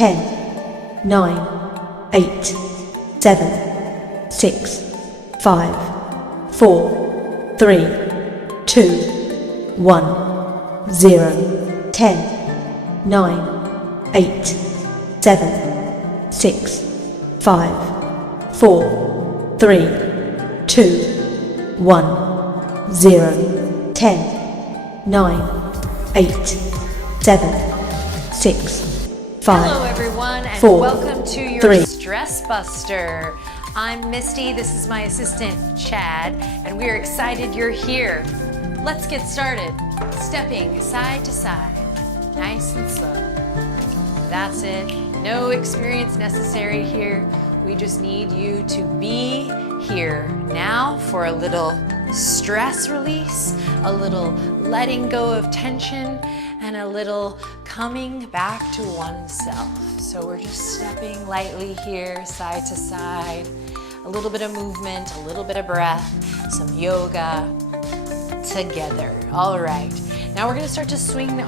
10, 9, 8, 7, 6, 5, 4, 3, 2, 1, 0. 10, 9, 8, 7, 6, 5, 4, 3, 2, 1, 0. 10, 9, 8, 7, 6, 5, Hello everyone and 4, welcome to your 3. Stress Buster. I'm Misty, this is my assistant Chad, and we are excited you're here. Let's get started. Stepping side to side, nice and slow. That's it. No experience necessary here. We just need you to be here now for a little stress release, a little letting go of tension, and a little coming back to oneself. So we're just stepping lightly here, side to side, a little bit of movement, a little bit of breath, some yoga together. All right, now we're gonna start to swing the